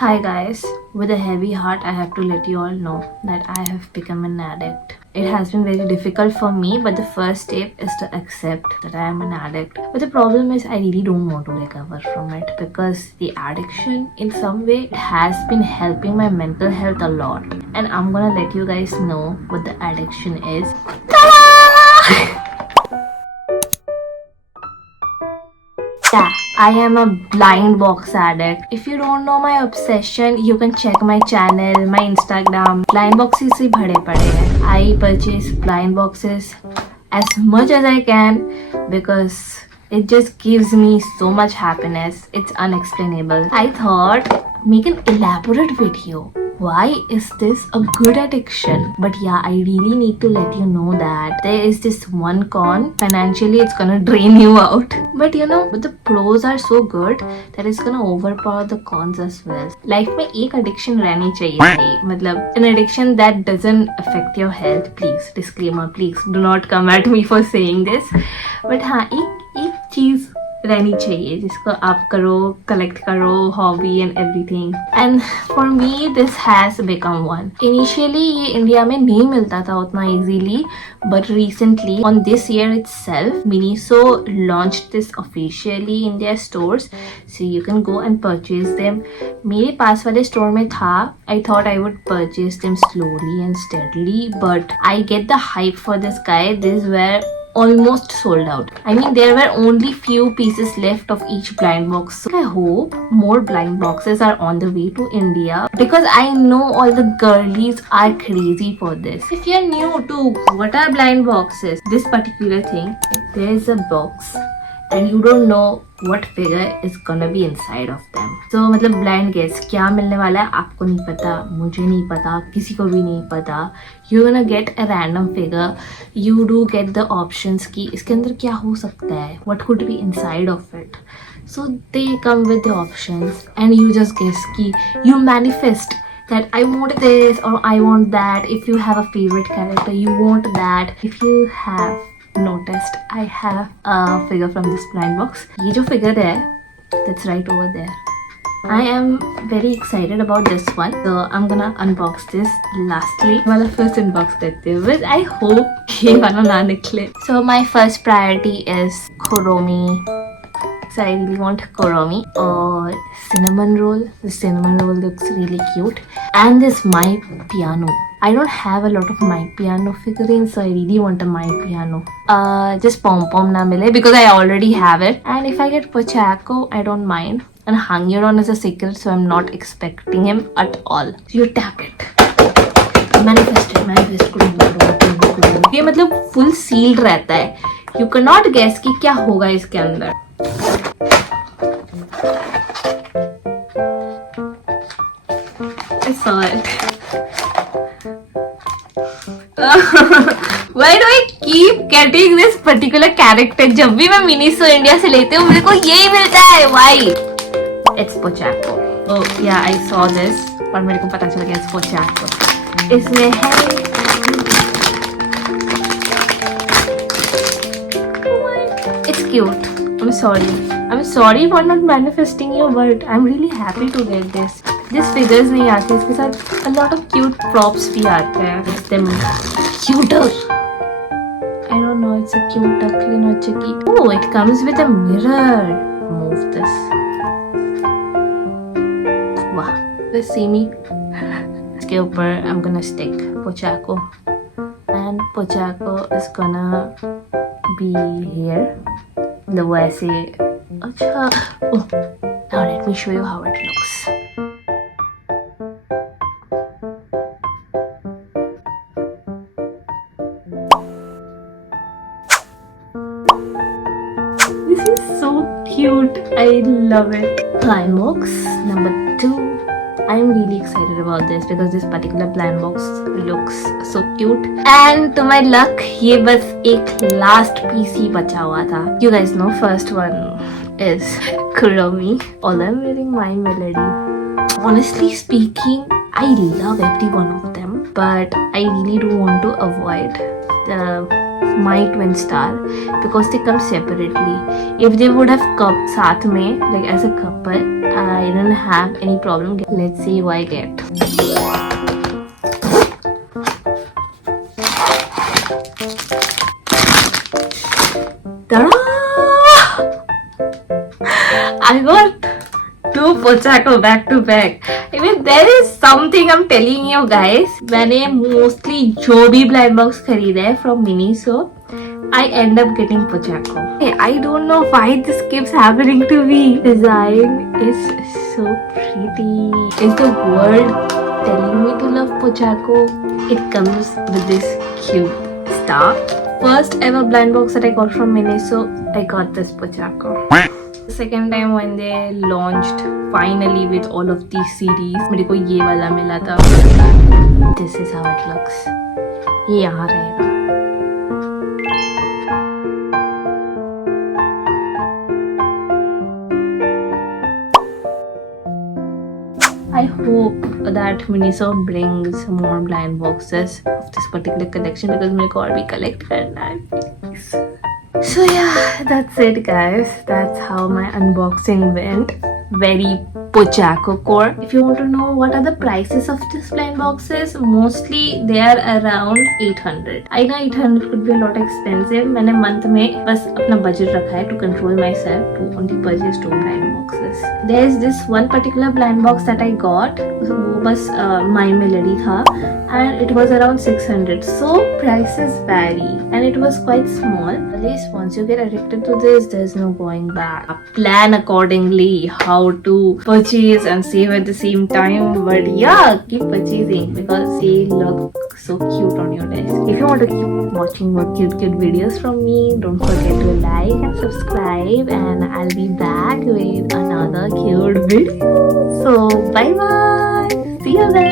Hi guys, with a heavy heart I have to let you all know that I have become an addict. It has been very difficult for me, but the first step is to accept that I am an addict. But the problem is I really don't want to recover from it because the addiction in some way it has been helping my mental health a lot. And I'm gonna let you guys know what the addiction is. Yeah, I am a blind box addict. If you don't know my obsession, you can check my channel, my Instagram. Blind boxes से भरे पड़े हैं. I purchase blind boxes as much as I can because it just gives me so much happiness. It's unexplainable. I thought make an elaborate video. Why is this a good addiction? But yeah, I really need to let you know that there is this one con. Financially, it's gonna drain you out. But but the pros are so good that it's gonna overpower the cons as well. Life में एक addiction रहनी चाहिए. मतलब an addiction that doesn't affect your health. Please, disclaimer, please do not come at me for saying this. But हाँ, एक चीज रहनी चाहिए जिसको आप करो, कलेक्ट करो, hobby and everything. And for me this has become one. Initially ये इंडिया में नहीं मिलता था उतना easily, but recently on this year itself Miniso launched this officially in their stores, so you can go and purchase them. मेरे पास वाले store में था. I thought I would purchase them slowly and steadily, but I get the hype for this guy. This were almost sold out. I mean, there were only few pieces left of each blind box. So I hope more blind boxes are on the way to India because I know all the girlies are crazy for this. If you're new to what are blind boxes, this particular thing, there is a box and you don't know what figure is gonna be inside of them. So मतलब blind guess क्या मिलने वाला है आपको नहीं पता, मुझे नहीं पता, किसी को भी नहीं पता. You're gonna get a random figure. You do get the options कि इसके अंदर क्या हो सकता है, what could be inside of it. So they come with the options and you just guess कि you manifest that I want this or I want that. If you have a favorite character, you want that. If you have noticed, I have a figure from this blind box. ये जो figure है, that's right over there. I am very excited about this one, so I'm gonna unbox this. Lastly, वाला first unbox करते हैं, but I hope ये वाला ना निकले. So my first priority is Kuromi. So I really want Kuromi or cinnamon roll. The cinnamon roll looks really cute. And this My Piano. I don't have a lot of My Piano figurines, so I really want a My Piano. Just Pom Pom na mile because I already have it. And if I get Pochacco, I don't mind. And Hangyeon is a secret, so I'm not expecting him at all. So you tap it. Manifest करो. ये मतलब full sealed रहता है. You cannot guess कि क्या होगा इसके अंदर. I saw it. Why do I keep getting this particular character? जब भी मैं मिनीसो इंडिया से लेती हूँ मेरे को यही मिलता है. Why? It's Pochacco. Oh yeah, I saw this और मेरे को पता चल गया it's Pochacco. इसमें है. It's cute. I'm sorry for not manifesting you, but I'm really happy to get this. This figures नहीं आते, इसके साथ a lot of cute props भी आते हैं. It's them cuter. I don't know, it's a cute duckling or chicky. Oh, it comes with a mirror. Move this. Wow, let's see me. इसके ऊपर I'm gonna stick Pochacco, and Pochacco is gonna be here. The वैसे अच्छा. Oh, now let me show you how it looks. This is so cute. I love it. Blind box number 2. I'm really excited about this because this particular blind box looks so cute. And to my luck, ये बस एक last piece ही बचा हुआ था. You guys know first one is Kuromi. All I'm wearing My Melody. Honestly speaking, I love every one of them, but I really do want to avoid the my twin star because they come separately. If they would have come साथ में, like as a couple, I didn't have any problem. Let's see who I get. Ta-da! I got 2 Pochaco back to back. I mean, there is something I'm telling you guys. मैंने mostly जो भी blind box खरीदा है from Miniso, I end up getting Pochaco. I don't know why this keeps happening to me. Design is so pretty. Is the world telling me to love Pochaco? It comes with this cute star. First ever blind box that I got from Miniso, I got this Pochaco. Second time when they launched finally with all of these series, मेरे को ये वाला मिला था. This is how it looks. ये यहाँ रहेगा. I hope that Miniso brings more blind boxes of this particular collection because मेरे को और भी collect करना है. Please. So yeah, that's it guys. That's how my unboxing went. Very Pochaco core. If you want to know what are the prices of these blind boxes, mostly they are around 800. I know 800 could be a lot expensive. मैंने month में बस अपना budget रखा है to control myself to only purchase 2 blind boxes. There's this one particular blind box that I got. वो बस My Melody था and it was around 600. So prices vary and it was quite small. At least once you get addicted to this, there's no going back. Plan accordingly how to purchase and save at the same time. But yeah, keep purchasing because they look so cute on your desk. If you want to keep watching more cute videos from me, don't forget to like and subscribe, and I'll be back with another cute video. So bye bye. See you then.